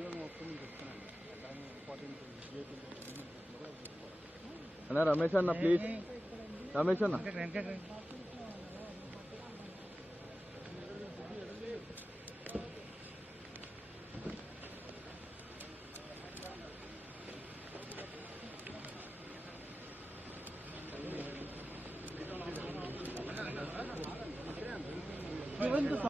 ఉద్యోగం వస్తుందని చెప్తున్నాను కానీ ఇంపార్టెంట్ అన్న రమేష్ అన్న ప్లీజ్ రమేష్ అన్న ఏనాడు నీ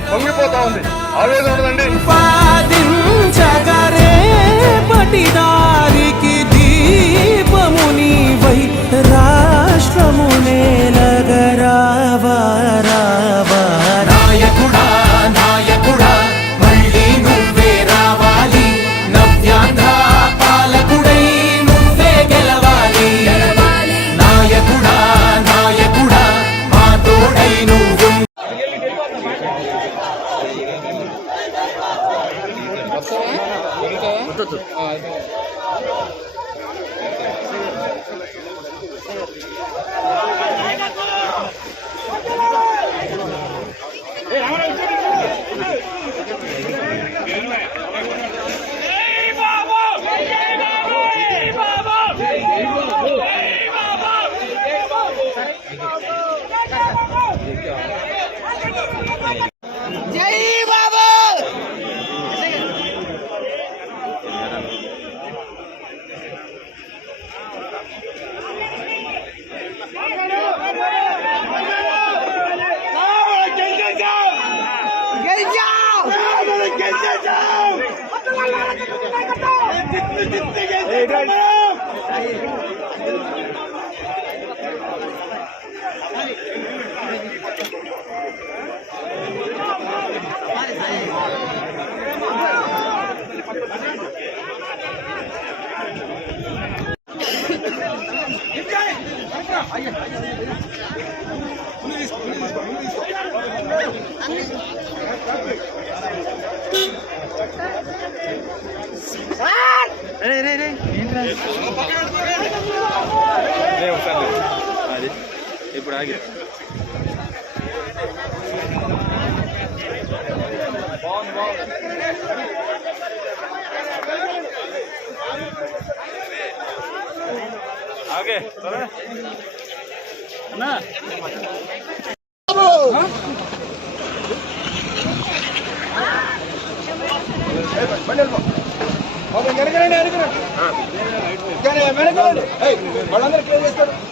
పొంగిపోతా ఉంది. ఆవేదన ఉండదండి. Hey, hey, hey. రే రే రే ఏంట్రా అది ఇప్పుడు ఆగి ఓకే.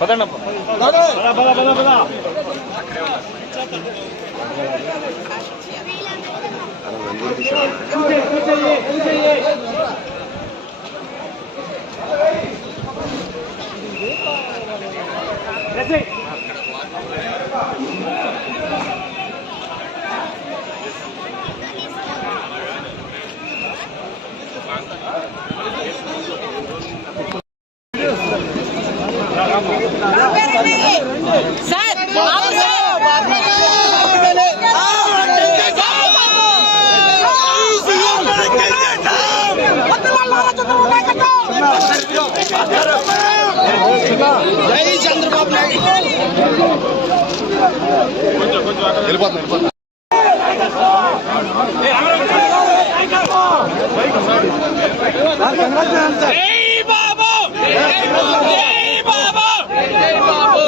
పదండి జై చంద్రబాబు నాయుడు. వెళ్ళిపోతుంది